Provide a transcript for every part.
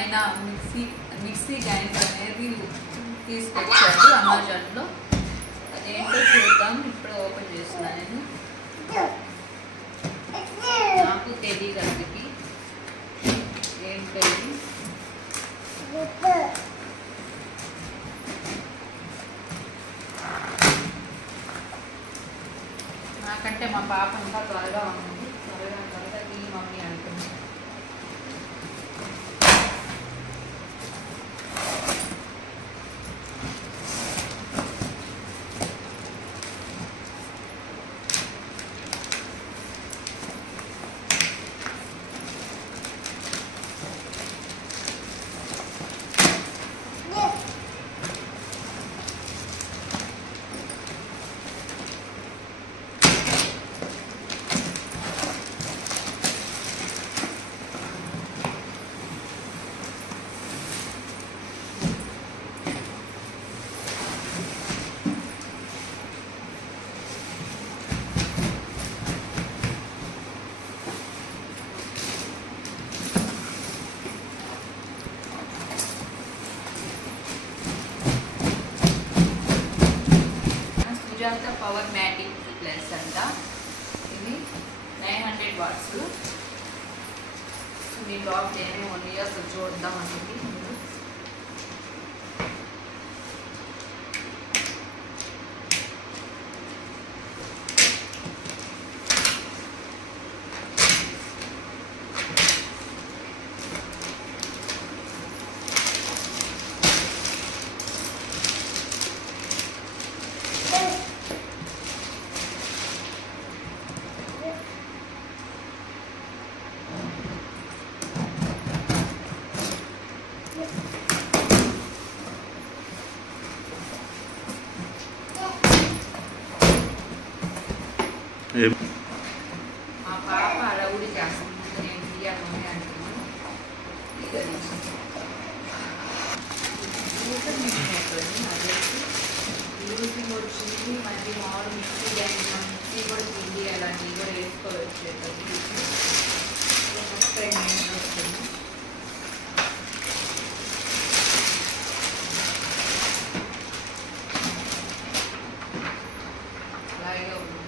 ఆయన mixie grinder అనేది తీసుకొచ్చాడు అమెజాన్లో. అదేంటో చూద్దాం. ఇప్పుడు ఓపెన్ చేస్తున్నాను నేను. నాకు తెలియదు అందుకే ఏంటో ఇది. నాకంటే మా పాప ఇంకా త్వరగా ఉంది. త్వరగా ఈ మమ్మీ అంటుంది. సుజాత పవర్ మ్యాటిక్ ప్లస్ అంట. ఇది 900 వాట్స్. మీ బాబు ఏమేమి ఉన్నాయో అసలు చూద్దాం అనేది. మా పాప అడవుడి చేస్తుంది. నేను తీయాలని అంటున్నాను. యూజింగ్ వచ్చింది. మళ్ళీ మామూలు మిక్సీ గ్రైండర్ మిక్సీ కూడా పిండి అలాంటివి కూడా వేసుకోవచ్చు. వస్తుంది. అలాగే ఉంది.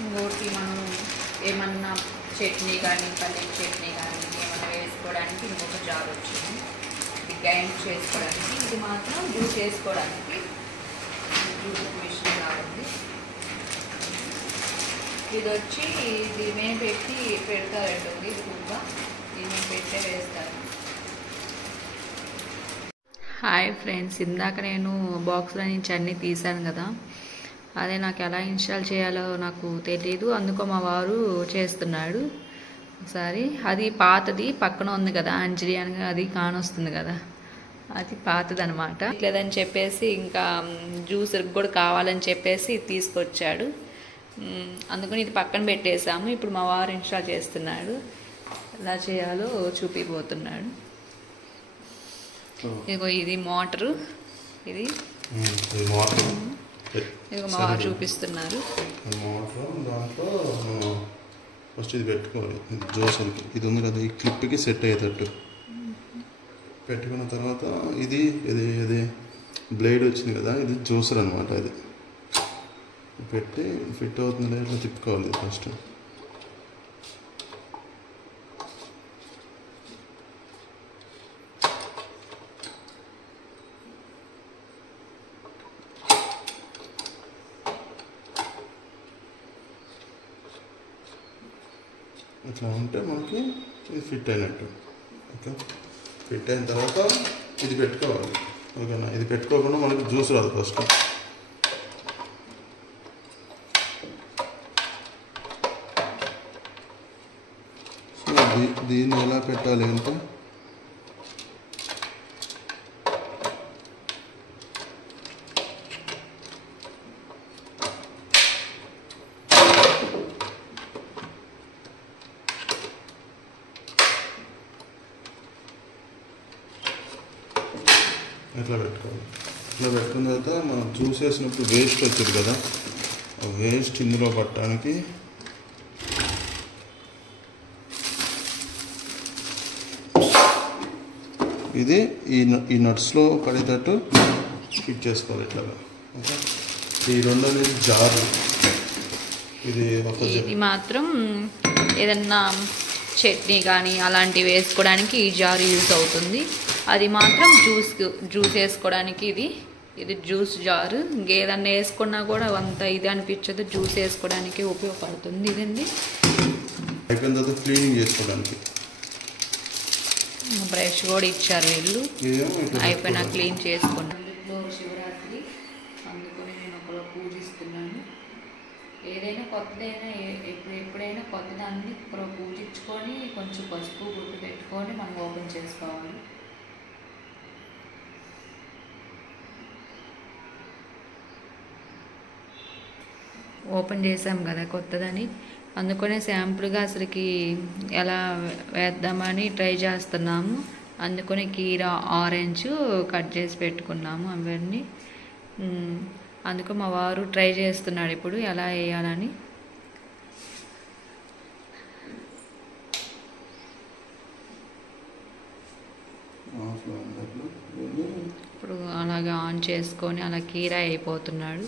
ఇంకోటి మనం ఏమన్నా చట్నీ కానీ పల్లెల చట్నీ కానీ ఏమన్నా వేసుకోవడానికి ఇంకొక జార్ వచ్చింది. ఇది గ్రైండ్ చేసుకోవడానికి. ఇది మాత్రం జ్యూస్ వేసుకోవడానికి జ్యూస్ మిషన్ కావాలి. ఇది వచ్చి దీని పెట్టి పెడతారంటుంది. ఎక్కువగా దీన్ని పెట్టే వేస్తారు. హాయ్ ఫ్రెండ్స్, ఇందాక నేను బాక్స్లో నుంచి అన్నీ తీసాను కదా, అదే నాకు ఎలా ఇన్స్టాల్ చేయాలో నాకు తెలియదు. అందుకో మా వారు చేస్తున్నాడు. ఒకసారి అది పాతది పక్కన ఉంది కదా అంజలి అని, అది కానొస్తుంది కదా, అది పాతది అనమాట. లేదని చెప్పేసి ఇంకా జ్యూసర్ కూడా కావాలని చెప్పేసి తీసుకొచ్చాడు. అందుకని ఇది పక్కన పెట్టేసాము. ఇప్పుడు మా వారు ఇన్స్టాల్ చేస్తున్నాడు. ఎలా చేయాలో చూపిపోతున్నాడు. ఇదిగో ఇది మోటరు. ఇది ఇదిగో మా వారు చూపిస్తున్నారు. మోటార్ దాంట్లో ఫస్ట్ ఇది పెట్టుకోవాలి. జ్యూసర్కి ఇది ఉంది కదా, ఈ క్లిప్కి సెట్ అయ్యేటట్టు పెట్టుకున్న తర్వాత ఇది ఇది ఇది బ్లేడ్ వచ్చింది కదా, ఇది జ్యూసర్ అనమాట. ఇది పెట్టి ఫిట్ అవుతుంది లేదా ఇట్లా తిప్పుకోవాలి ఫస్ట్. ఇట్లా ఉంటే మనకి ఇది ఫిట్ అయినట్టు. ఓకే, ఫిట్ అయిన తర్వాత ఇది పెట్టుకోవాలి. ఓకేనా, ఇది పెట్టుకోకుండా మనకి జ్యూస్ రాదు ఫస్ట్. సో దీన్ని ఎలా పెట్టాలి అంటే ఇట్లా పెట్టుకోవాలి. ఇట్లా పెట్టుకున్న తర్వాత మనం జ్యూస్ వేసినప్పుడు వేస్ట్ వచ్చింది కదా, ఆ వేస్ట్ ఇందులో పట్టడానికి ఇది ఈ నట్స్లో పడేటట్టు ఫిట్ చేసుకోవాలి ఇట్లాగా. ఓకే, ఈ రెండు అనేది జారు. ఇది మాత్రం ఏదన్నా చట్నీ కానీ అలాంటివి వేసుకోవడానికి ఈ జారు యూజ్ అవుతుంది. అది మాత్రం జ్యూస్ వేసుకోవడానికి ఇది జ్యూస్ జారు. ఇంకేదన్నా వేసుకున్నా కూడా అంత ఇది అనిపించదు, జ్యూస్ వేసుకోవడానికి ఉపయోగపడుతుంది. ఇదండి అయిపోయిన తర్వాత క్లీనింగ్ చేసుకోవడానికి బ్రష్ కూడా ఇచ్చారు వీళ్ళు. అయిపోయినా క్లీన్ చేసుకున్నాను. శివరాత్రి అందుకని నేను ఒకలో పూజిస్తున్నాను. ఏదైనా కొత్తదైనా ఎప్పుడైనా కొత్తదాన్ని ఒకలో పూజించుకొని కొంచెం పసుపు గుట్టు పెట్టుకొని మనం ఓపెన్ చేసుకోవాలి. ఓపెన్ చేసాం కదా కొత్తదని, అందుకనే శాంపుల్గా అసలుకి ఎలా వేద్దామని ట్రై చేస్తున్నాము. అందుకని కీరా ఆరెంజ్ కట్ చేసి పెట్టుకున్నాము అవన్నీ. అందుకు మా వారు ట్రై చేస్తున్నాడు ఇప్పుడు ఎలా వేయాలని. ఇప్పుడు అలాగే ఆన్ చేసుకొని అలా కీరా అయిపోతున్నాడు.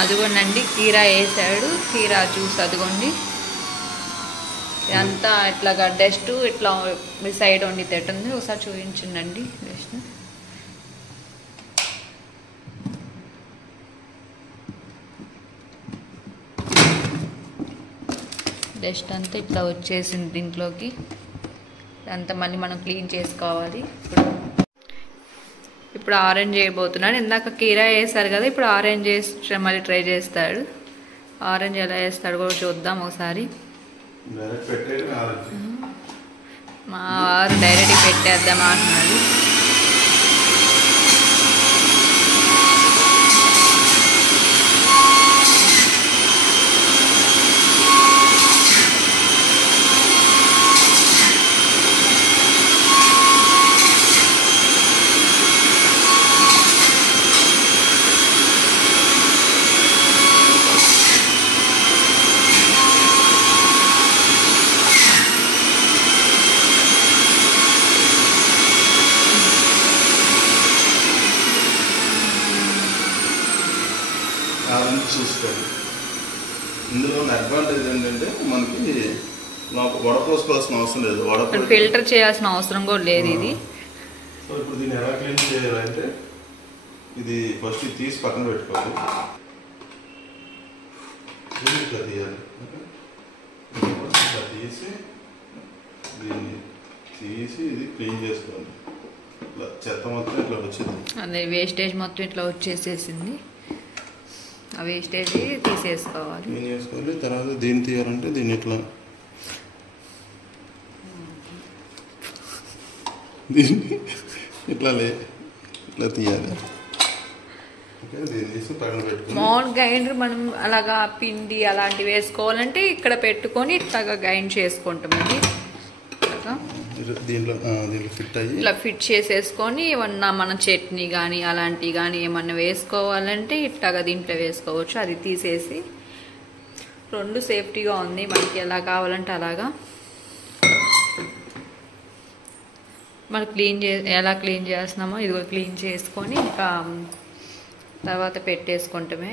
అదిగోండి కీరా వేసాడు, కీరా జ్యూస్ అదిగోండి. ఇదంతా ఇట్లాగా డస్ట్ ఇట్లా మీ సైడ్ వండి తిట్టుంది. ఒకసారి చూపించండి డస్ట్. డస్ట్ అంతా ఇట్లా వచ్చేసింది దీంట్లోకి. అంతా మళ్ళీ మనం క్లీన్ చేసుకోవాలి. ఇప్పుడు ఆరెంజ్ వేయబోతున్నాడు. ఇందాక కీరా వేసారు కదా, ఇప్పుడు ఆరెంజ్ వేసి మళ్ళీ ట్రై చేస్తాడు. ఆరెంజ్ ఎలా వేస్తాడు కూడా చూద్దాం ఒకసారి. మా వారు డైరెక్ట్ పెట్టేద్దామా అంటున్నాడు. చూసుకోండి. ఇందులో ఉన్న అడ్వాంటేజ్ ఏంటంటే మనకి వడపోసుకోవాల్సిన అవసరం లేదు, ఫిల్టర్ చేయాల్సిన అవసరం కూడా లేదు ఇది. సో ఇప్పుడు దీన్ని ఎలా క్లీన్ చేయాలంటే ఇది ఫస్ట్ తీసి పక్కన పెట్టుకోవాలి. ఇట్లా తీయాలి. ఇట్లా తీసి దీన్ని తీసి ఇది క్లీన్ చేసుకోవాలి. ఇట్లా చెత్త మొత్తం ఇట్లా వచ్చింది, అదే వేస్టేజ్ మొత్తం ఇట్లా వచ్చేసేసింది. ఆ వేస్టేజ్ తీసేసుకోవాలి, క్లీన్ చేసుకోవాలి. తర్వాత దీన్ని తీయాలంటే దీన్ని ఇట్లా దీన్ని ఇట్లా తీయాలి. మామూలు గ్రైండర్ మనం అలాగా పిండి అలాంటివి వేసుకోవాలంటే ఇక్కడ పెట్టుకొని ఇట్లాగా గ్రైండ్ చేసుకుంటాం. ఇది దీంట్లో ఫిట్ అయ్యి ఇట్లా ఫిట్ చేసేసుకొని ఏమన్నా మన చట్నీ కానీ అలాంటివి కానీ ఏమన్నా వేసుకోవాలంటే ఇట్లాగా దీంట్లో వేసుకోవచ్చు. అది తీసేసి రెండు సేఫ్టీగా ఉంది, మనకి ఎలా కావాలంటే అలాగా. మనం ఎలా క్లీన్ చేస్తున్నామో ఇదిగో క్లీన్ చేసుకొని ఇంకా తర్వాత పెట్టేసుకుంటామే.